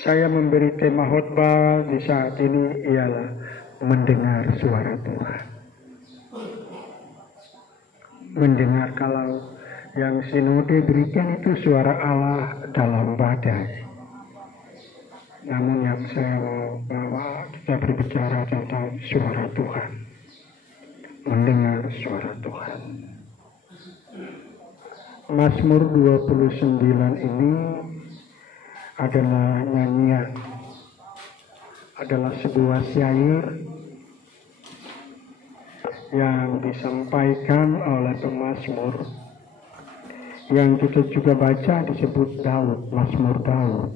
saya memberi tema khotbah di saat ini ialah mendengar suara Tuhan. Mendengar kalau yang sinode berikan itu suara Allah dalam badai. Namun yang saya mau bawa, kita berbicara tentang suara Tuhan. Mendengar suara Tuhan. Mazmur 29 ini adalah nyanyian, adalah sebuah syair yang disampaikan oleh pemazmur yang kita juga baca disebut Daud, Mazmur Daud.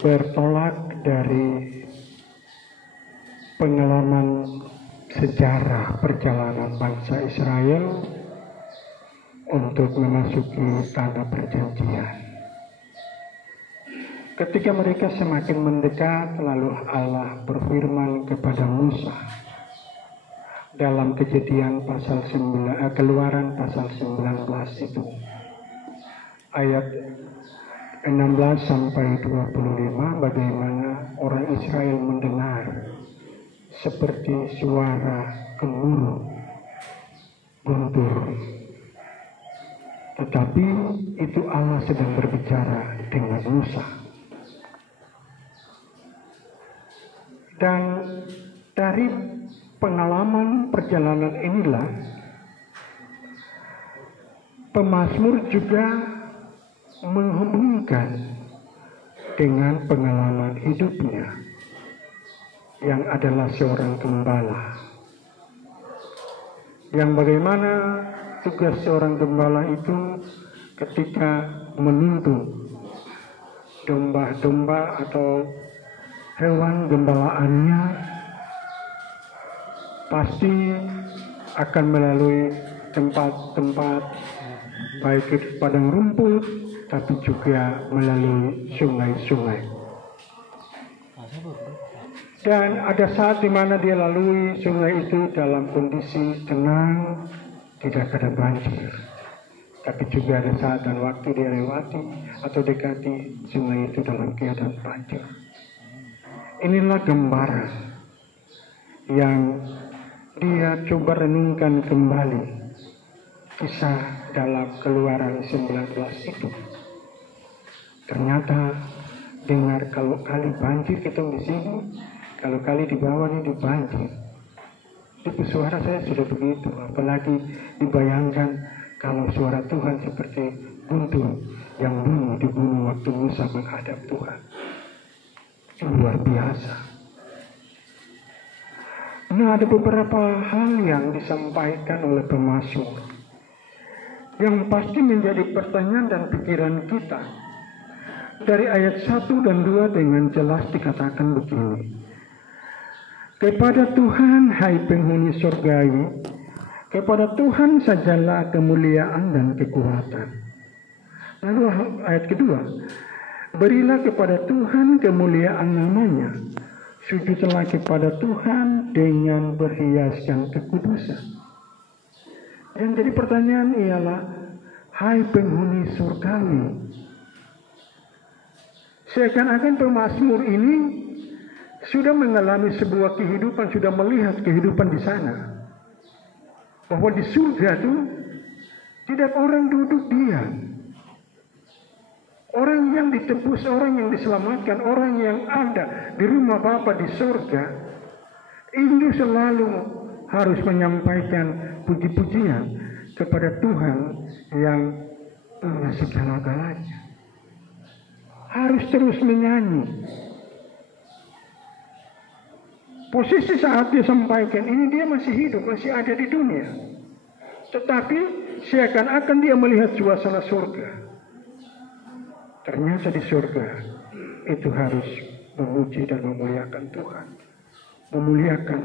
Bertolak dari pengalaman sejarah perjalanan bangsa Israel untuk memasuki tanah perjanjian. Ketika mereka semakin mendekat, lalu Allah berfirman kepada Musa dalam Kejadian pasal 9, Keluaran pasal 19 itu, ayat 16 sampai 25, bagaimana orang Israel mendengar seperti suara gemuruh guntur. Tetapi itu Allah sedang berbicara dengan Musa. Dan dari pengalaman perjalanan inilah pemazmur juga menghubungkan dengan pengalaman hidupnya yang adalah seorang gembala. Yang bagaimana tugas seorang gembala itu ketika menuntun domba-domba atau hewan gembalaannya pasti akan melalui tempat-tempat baik itu padang rumput tapi juga melalui sungai-sungai. Dan ada saat di mana dia lalui sungai itu dalam kondisi tenang, tidak ada banjir. Tapi juga ada saat dan waktu dia lewati atau dekati sungai itu dalam keadaan banjir. Inilah gambaran yang dia coba renungkan kembali kisah dalam Keluaran 19 itu. Ternyata dengar kalau kali banjir kita di sini, kalau kali di bawah ini di banjir. Itu suara saya sudah begitu, apalagi dibayangkan kalau suara Tuhan seperti guntur yang bunyi di gunung waktu Musa menghadap Tuhan. Itu luar biasa. Nah, ada beberapa hal yang disampaikan oleh pemazmur yang pasti menjadi pertanyaan dan pikiran kita. Dari ayat 1 dan 2 dengan jelas dikatakan begini. Kepada Tuhan, hai penghuni surgawi, kepada Tuhan sajalah kemuliaan dan kekuatan. Lalu ayat kedua, berilah kepada Tuhan kemuliaan namanya, sujudlah kepada Tuhan dengan berhiaskan kekudusan. Yang jadi pertanyaan ialah, hai penghuni surgawi, seakan-akan pemazmur ini sudah mengalami sebuah kehidupan, sudah melihat kehidupan di sana. Bahwa di surga itu tidak orang duduk diam. Orang yang ditebus, orang yang diselamatkan, orang yang ada di rumah Bapa di surga, itu selalu harus menyampaikan puji-pujian kepada Tuhan yang punya segala-galanya. Harus terus menyanyi. Posisi saat dia sampaikan ini dia masih hidup, masih ada di dunia. Tetapi seakan-akan dia melihat suasana surga. Ternyata di surga itu harus memuji dan memuliakan Tuhan. Memuliakan.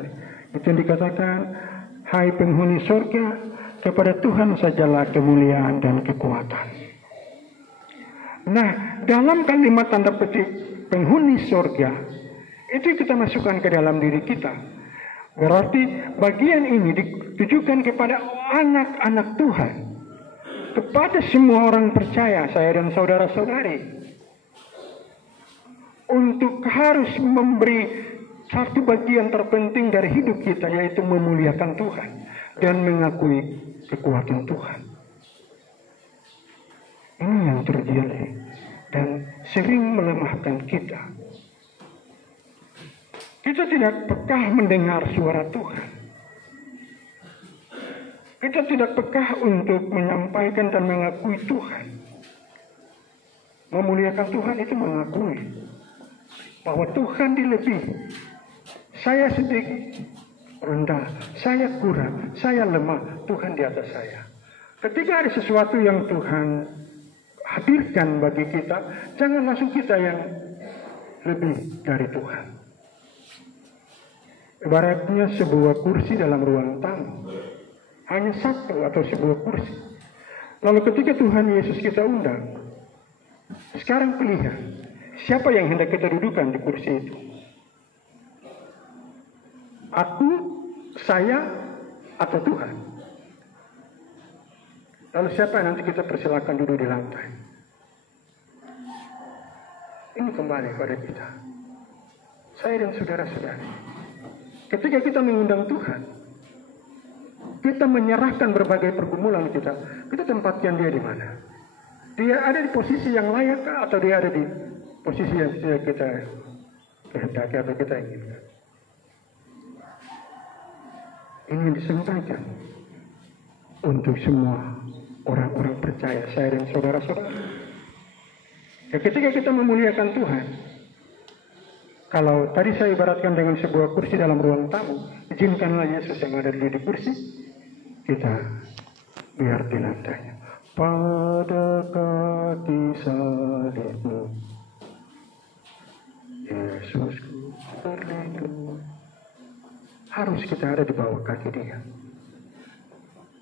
Itu yang dikatakan, hai penghuni surga, kepada Tuhan sajalah kemuliaan dan kekuatan. Nah, dalam kalimat tanda petik penghuni surga, itu kita masukkan ke dalam diri kita. Berarti bagian ini ditujukan kepada anak-anak Tuhan. kepada semua orang percaya, saya dan saudara-saudari, untuk harus memberi satu bagian terpenting dari hidup kita, yaitu memuliakan Tuhan dan mengakui kekuatan Tuhan. Ini yang terjadi dan sering melemahkan kita. Kita tidak peka mendengar suara Tuhan. Kita tidak peka untuk menyampaikan dan mengakui Tuhan. Memuliakan Tuhan itu mengakui bahwa Tuhan dilebihi. Saya sedikit rendah, saya kurang, saya lemah, Tuhan di atas saya. Ketika ada sesuatu yang Tuhan hadirkan bagi kita, jangan langsung kita yang lebih dari Tuhan. Ibaratnya sebuah kursi dalam ruang tamu, hanya satu atau sebuah kursi. Lalu ketika Tuhan Yesus kita undang, sekarang pilihan, siapa yang hendak kita dudukan di kursi itu? Aku, saya, atau Tuhan? Lalu siapa yang nanti kita persilakan duduk di lantai? Ini kembali pada kita. Saya dan saudara-saudari, ketika kita mengundang Tuhan, kita menyerahkan berbagai pergumulan kita tempatkan dia di mana? Dia ada di posisi yang layak atau dia ada di posisi yang tidak kita kehendaki atau kita inginkan? Ini yang disampaikan untuk semua orang-orang percaya, saya dan saudara-saudara. Ya, ketika kita memuliakan Tuhan, kalau tadi saya ibaratkan dengan sebuah kursi dalam ruang tamu, izinkanlah Yesus yang ada di kursi, kita biar di lantainya. Pada kaki salibmu, Yesusku berlindung. Harus kita ada di bawah kaki dia.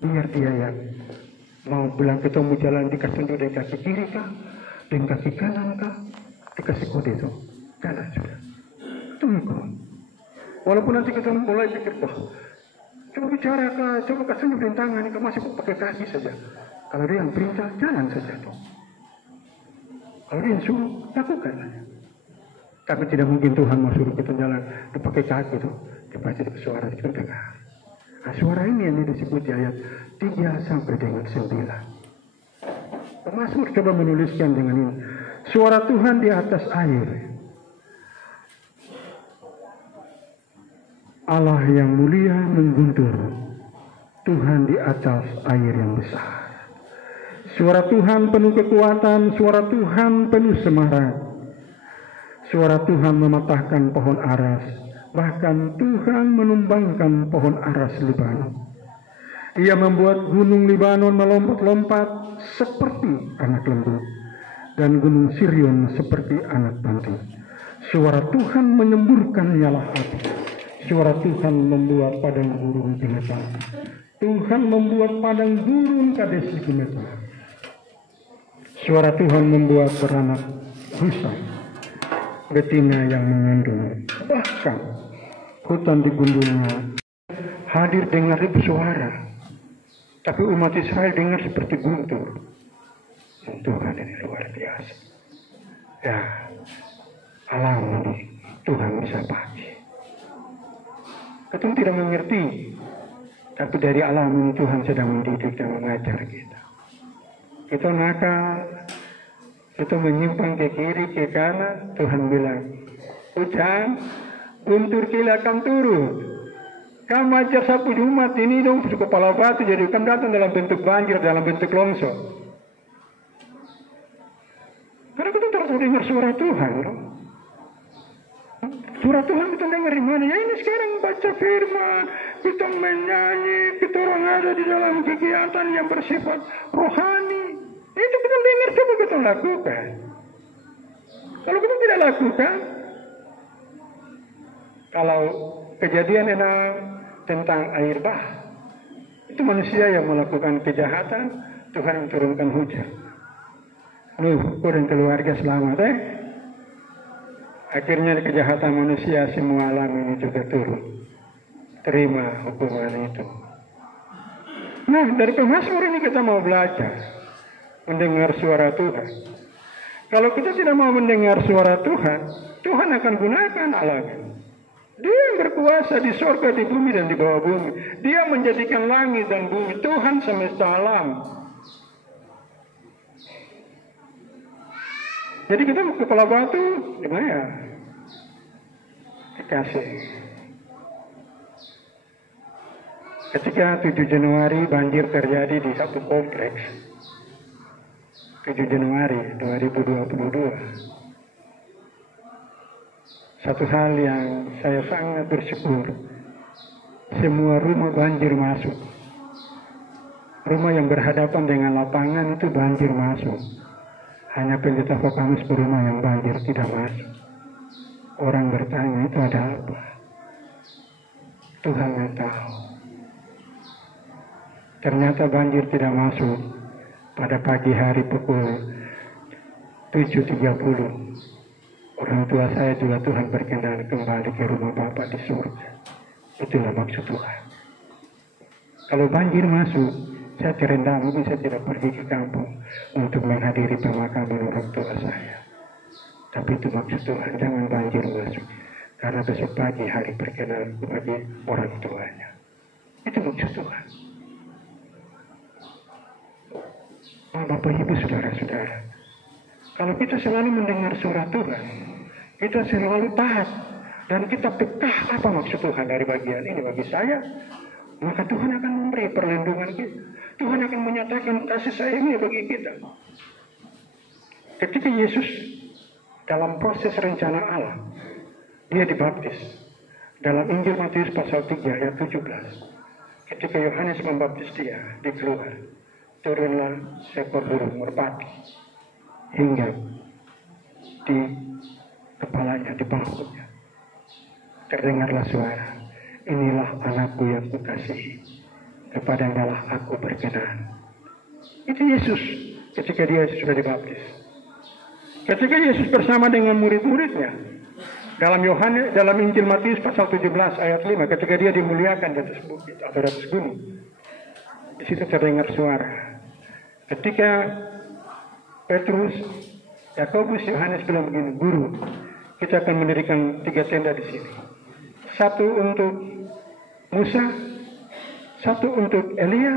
Biar dia yang mau bilang kita mau jalan dikasih tunjuk dari kaki kiri kah, dengan kaki kanan kah, dikasih kode itu. Jalan sudah. Tunggu. Walaupun nanti kita mulai pikir, coba bicara kah, coba kasih tunjuk tangan, kah masih pakai kaki saja. Kalau dia yang perintah, jalan saja tuh. Kalau dia yang suruh, lakukan saja. Tapi tidak mungkin Tuhan mau suruh kita jalan dipakai kaki tuh. Dibaca suara itu dengar. Nah, suara ini yang disebut di ayat 3 sampai dengan 9. Pemasmur coba menuliskan dengan ini. Suara Tuhan di atas air. Allah yang mulia mengguntur. Tuhan di atas air yang besar. Suara Tuhan penuh kekuatan. Suara Tuhan penuh semarak. Suara Tuhan mematahkan pohon aras. Bahkan Tuhan menumbangkan pohon aras Libanon. Ia membuat gunung Libanon melompat-lompat seperti anak lembu. Dan gunung Sirion seperti anak panti. Suara Tuhan menyemburkan nyala api. Suara Tuhan membuat padang gurun gemetar. Tuhan membuat padang gurun Kades gemetar. Suara Tuhan membuat beranak rusa, betina yang mengandung. Bahkan hutan digundulnya hadir dengar bersuara. Tapi umat Israel dengar seperti guntur. Tuhan ini luar biasa. Ya, alam ini Tuhan bisa pakai. Kita tidak mengerti, tapi dari alam ini Tuhan sedang mendidik dan mengajar kita. Kita nakal, kita menyimpang ke kiri, ke kanan, Tuhan bilang, hujan, guntur kila akan turun. Kamu ajar sapu Jumat ini dong, kepala batu, jadi kan datang dalam bentuk banjir, dalam bentuk longsor. Karena kita terus dengar suara Tuhan. Dong. Suara Tuhan kita dengar di mana? Ya ini sekarang baca firman, kita menyanyi, kita orang ada di dalam kegiatan yang bersifat rohani. Itu kita dengar, coba kita lakukan. Kalau kita tidak lakukan, kalau kejadian tentang air bah, itu manusia yang melakukan kejahatan, Tuhan yang turunkan hujan. Nuh, dan keluarga selamat Akhirnya kejahatan manusia semua alam ini juga turun. Terima hukuman itu. Nah, dari Pemasmur ini kita mau belajar. mendengar suara Tuhan. Kalau kita tidak mau mendengar suara Tuhan, Tuhan akan gunakan alatnya. Dia yang berkuasa di sorga, di bumi, dan di bawah bumi. Dia menjadikan langit dan bumi. Tuhan semesta alam. Jadi kita kepala batu, gimana ya? Dikasih. Ketika 7 Januari banjir terjadi di satu kompleks. 7 Januari 2022. Satu hal yang saya sangat bersyukur, semua rumah banjir masuk. Rumah yang berhadapan dengan lapangan itu banjir masuk. Hanya pendeta Vakamus rumah yang banjir tidak masuk. Orang bertanya, itu ada apa? Tuhan yang tahu. Ternyata banjir tidak masuk pada pagi hari pukul 7.30. Orang tua saya juga Tuhan berkenan kembali ke rumah Bapa di surga. Itulah maksud Tuhan. Kalau banjir masuk, saya terendam, mungkin saya tidak pergi ke kampung untuk menghadiri pemakaman orang tua saya. Tapi itu maksud Tuhan, jangan banjir masuk. Karena besok pagi hari perkenalan bagi orang tuanya. Itu maksud Tuhan. Bapak Ibu saudara-saudara, kalau kita selalu mendengar suara Tuhan, kita selalu taat dan kita peka apa maksud Tuhan dari bagian ini bagi saya, maka Tuhan akan memberi perlindungan kita. Tuhan akan menyatakan kasih sayangnya bagi kita. Ketika Yesus dalam proses rencana Allah, dia dibaptis. Dalam Injil Matius pasal 3 ayat 17. Ketika Yohanes membaptis dia di keluar, turunlah seekor burung merpati hingga di kepalanya, di bahunya. Terdengarlah suara, inilah anakku yang kukasihi, kepadanyalah aku berkenan. Itu Yesus ketika dia sudah dibaptis. Ketika Yesus bersama dengan murid-muridnya dalam Injil Matius pasal 17 ayat 5, ketika dia dimuliakan di atas bukit atau di atas gunung, di situ terdengar suara. Ketika Petrus, Yakobus, Yohanes bilang begini, Guru, kita akan mendirikan 3 tenda di sini. Satu untuk Musa, satu untuk Elia,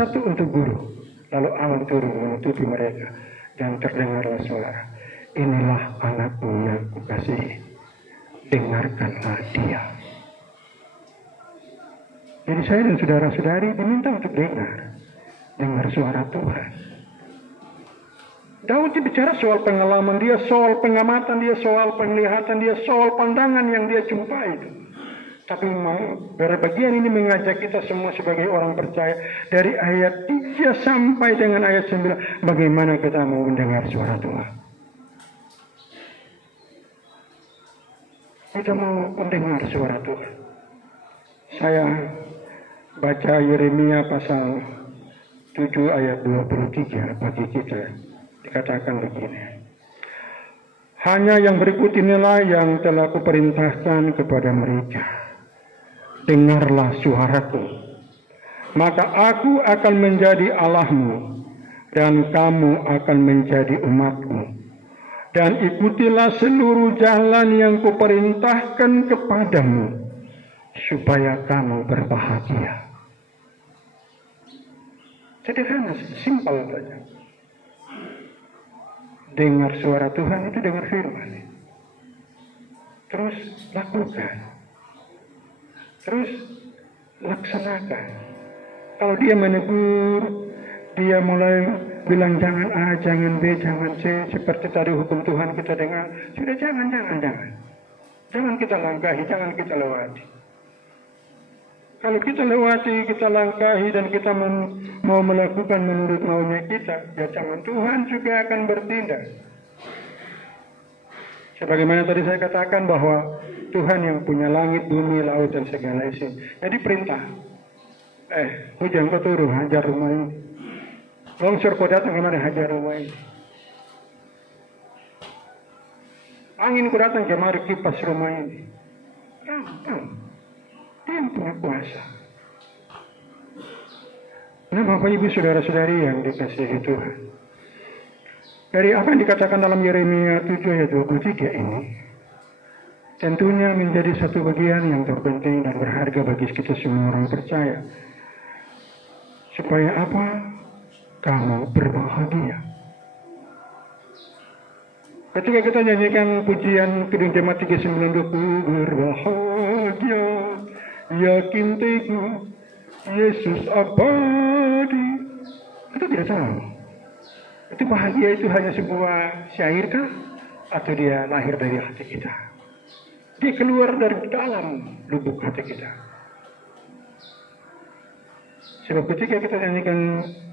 satu untuk Guru. Lalu awan turun menutupi mereka dan terdengarlah suara, inilah anakku yang kukasihi, dengarkanlah dia. Jadi saya dan saudara-saudari diminta untuk dengar suara Tuhan. Daud bicara soal pengalaman dia, soal pengamatan dia, soal penglihatan dia, soal pandangan yang dia jumpai itu. Tapi dari bagian ini mengajak kita semua sebagai orang percaya dari ayat 3 sampai dengan ayat 9, bagaimana kita mau mendengar suara Tuhan. Kita mau mendengar suara Tuhan. Saya baca Yeremia pasal 7 ayat 23 bagi kita. Dikatakan begini. Hanya yang berikut inilah yang telah kuperintahkan kepada mereka. Dengarlah suaraku. Maka aku akan menjadi Allahmu. Dan kamu akan menjadi umatku. Dan ikutilah seluruh jalan yang kuperintahkan kepadamu. Supaya kamu berbahagia. Sederhana, simpel saja. Dengar suara Tuhan itu dengar firman. Terus lakukan. Terus laksanakan. Kalau dia menegur, dia mulai bilang jangan A, jangan B, jangan C, seperti tadi hukum Tuhan kita dengar. Sudah jangan. Jangan kita langkahi, jangan kita lewati. Kalau kita lewati, kita langkahi dan kita mau melakukan menurut maunya kita, ya jangan, Tuhan juga akan bertindak. Sebagaimana tadi saya katakan bahwa Tuhan yang punya langit, bumi, laut, dan segala isi. Jadi perintah. Hujan kau turun, hajar rumah ini. Longsor kau datang kemana, hajar rumah ini. Angin kau datang kemari, kipas rumah ini. Gampang. Dia yang punya kuasa. Nah, Bapak Ibu saudara-saudari yang dikasihi Tuhan, Dari apa yang dikatakan dalam Yeremia 7 ayat 23 ini, tentunya menjadi satu bagian yang terpenting dan berharga bagi kita semua orang percaya. Supaya apa? Kamu berbahagia. Ketika kita nyanyikan pujian Kidung Jemaat 392, berbahagia, yakin teguh, Yesus abadi. Kita tidak tahu. Itu bahagia itu hanya sebuah syair kah? Atau dia lahir dari hati kita? Dia keluar dari dalam lubuk hati kita. Sebab ketika kita nyanyikan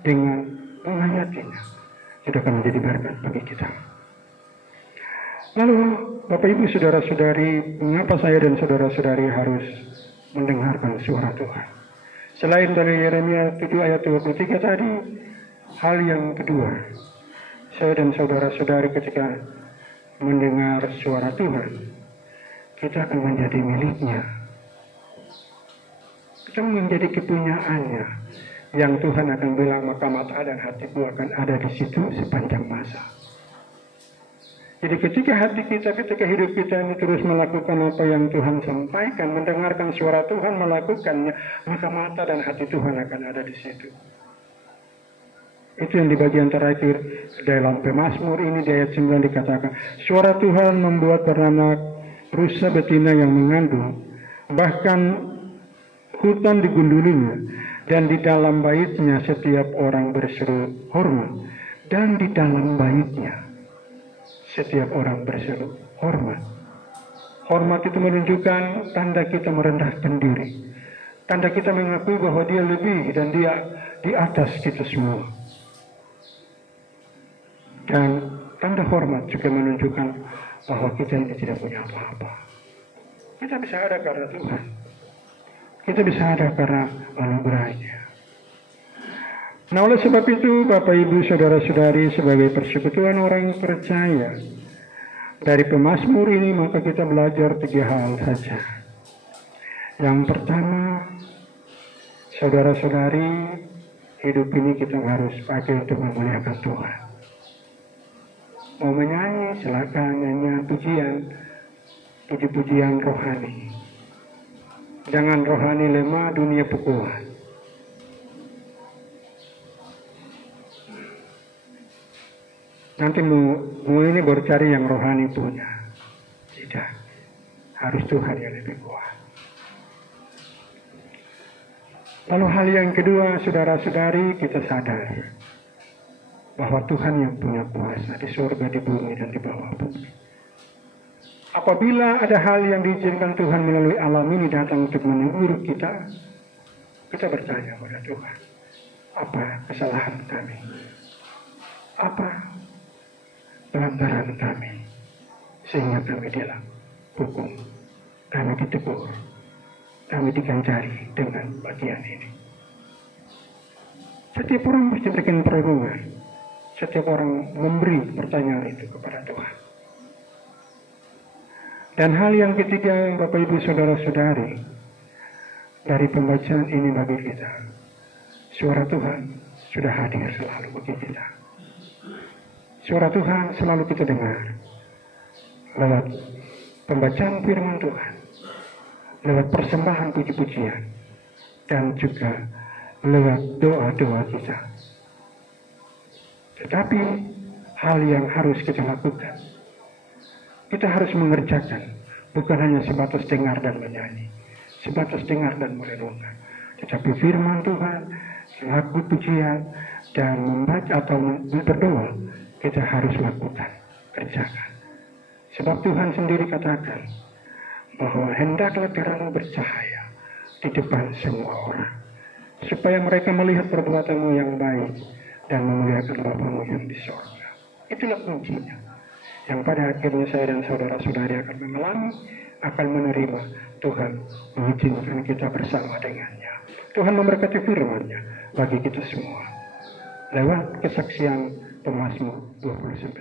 dengan menghayatinya, itu akan menjadi berkat bagi kita. Lalu, Bapak Ibu Saudara-saudari, mengapa saya dan saudara-saudari harus mendengarkan suara Tuhan? Selain dari Yeremia 7 ayat 23 tadi, hal yang kedua, saya dan saudara-saudari ketika mendengar suara Tuhan, kita akan menjadi miliknya. Kita menjadi kepunyaannya, yang Tuhan akan bilang, maka mata dan hatiku akan ada di situ sepanjang masa. Jadi ketika hati kita, ketika hidup kita ini terus melakukan apa yang Tuhan sampaikan, mendengarkan suara Tuhan, melakukannya, maka mata dan hati Tuhan akan ada di situ. Itu yang di bagian terakhir dalam Pemazmur ini di ayat 9 dikatakan, suara Tuhan membuat beranak rusa betina yang mengandung, bahkan hutan digundulinya, dan di dalam baitnya setiap orang berseru hormat, dan di dalam baitnya setiap orang berseru hormat. Hormat itu menunjukkan tanda kita merendahkan diri, tanda kita mengakui bahwa dia lebih dan dia di atas kita semua. Dan tanda hormat juga menunjukkan bahwa kita ini tidak punya apa-apa. Kita bisa ada karena Tuhan. Kita bisa ada karena anugerahnya. Nah, oleh sebab itu, Bapak Ibu Saudara-saudari, sebagai persekutuan orang percaya, dari Pemazmur ini maka kita belajar 3 hal saja. Yang pertama, saudara-saudari, hidup ini kita harus pakai untuk memuliakan Tuhan. Mau menyanyi, silakan nyanyi pujian, puji-pujian rohani. Jangan rohani lemah, dunia pukulan. Nanti mau ini baru cari yang rohani punya. Tidak. Harus Tuhan yang lebih kuat. Lalu hal yang kedua, saudara-saudari, kita sadar bahwa Tuhan yang punya kuasa di surga, di bumi, dan di bawah bumi. Apabila ada hal yang diizinkan Tuhan melalui alam ini datang untuk menegur kita, kita bertanya kepada Tuhan, apa kesalahan kami? Apa pelanggaran kami? Sehingga kami dihukum, kami ditegur, kami diganjari dengan bagian ini. Setiap orang mesti berikan perenungan. Setiap orang memberi pertanyaan itu kepada Tuhan. Dan hal yang ketiga, Bapak Ibu Saudara-saudari, dari pembacaan ini bagi kita, suara Tuhan sudah hadir selalu bagi kita. Suara Tuhan selalu kita dengar lewat pembacaan firman Tuhan, lewat persembahan puji-pujian, dan juga lewat doa-doa kita. Tetapi hal yang harus kita lakukan, kita harus mengerjakan, bukan hanya sebatas dengar dan menyanyi, sebatas dengar dan merenungkan, tetapi firman Tuhan, lagu pujian, dan membaca atau berdoa, kita harus lakukan, kerjakan. Sebab Tuhan sendiri katakan bahwa hendaklah terang bercahaya di depan semua orang, supaya mereka melihat perbuatanmu yang baik dan memuliakan Bapamu yang di sorga. Itulah kuncinya, yang pada akhirnya saya dan saudara-saudari akan mengalami, akan menerima Tuhan mengizinkan kita bersama dengannya. Tuhan memberkati firman-Nya bagi kita semua lewat kesaksian Pemazmur 29.